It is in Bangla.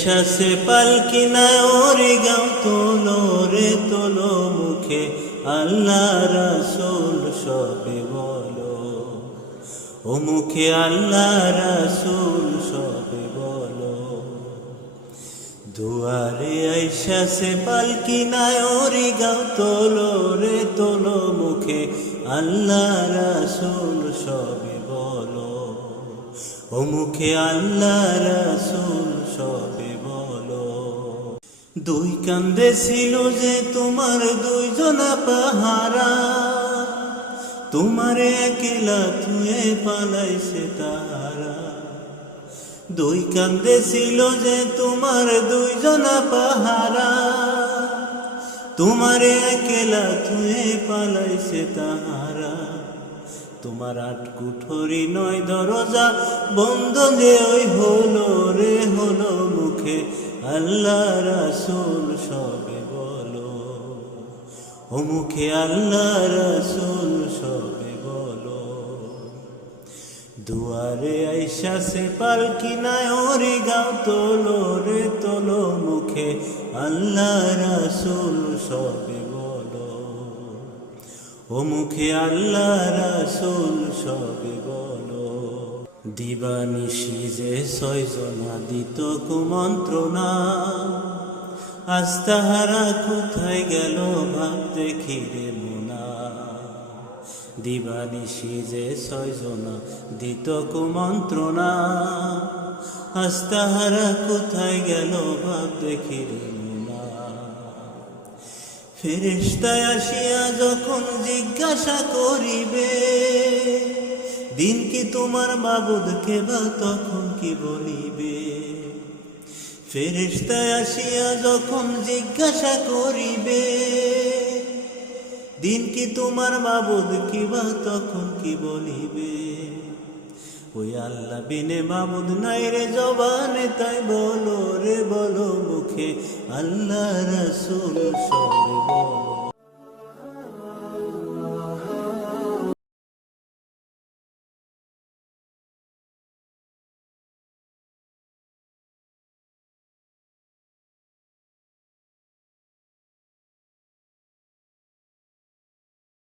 আইসা সে পালকি নাই ওরে গাও তোলো রে তোলো মুখে আল্লাহ রাসূল সবে বলো, ও মুখে আল্লাহ রাসূল সবে বলো। দুয়ারে আইসা সে পালকি নাই ওরে গাও তোলো রে তোলো মুখে আল্লাহ রাসূল সবে বলো, ও মুখে আল্লাহ রাসূল সবে বলো। দুই কান্দে ছিল যে তোমার দুইজনা পাহারা, তোমারে একলা থুয়ে পালাইছে তারা। দুই কান্দে ছিল যে তোমার দুইজনা পাহারা, তোমারে একলা থুয়ে পালাইছে তাহারা। তোমার আট কুঠরি নয় দরজা বন্ধ যে ওই হলো রে হলো মুখে আল্লাহ রাসূল সবে বলো, ও মুখে আল্লাহ রাসূল সবে বলো। দুয়ারে আইসা সে পালকি নাই ওরে গাও তোলো রে তোলো মুখে আল্লাহ রাসূল সবে বলো, ও মুখে আল্লাহ রাসূল সবে বলো। দিবানিশি যে ছয়জনা দিত কুমন্ত্রণা, আজ তাহারা কোথায় গেল ভাব দেখি রে মোনা। দিবানিশি যে ছয়জনা দিত কুমন্ত্রণা, আজ তাহারা কোথায় গেল ভাব দেখি রে মোনা। ফেরেশতায় আসিয়া যখন জিজ্ঞাসা করিবে, দিন কি তোমার মাবুদকে বা তখন কি বলিবে। ফেরেশতায় আসিয়া যখন জিজ্ঞাসা করিবে, দিন কি তোমার মাবুদ কি বা তখন কি বলিবে। ওই আল্লাহ বিনে মাবুদ নাই রে জবানে, তাই বলো রে বলো মুখে আল্লাহ রাসূল সবে বলো।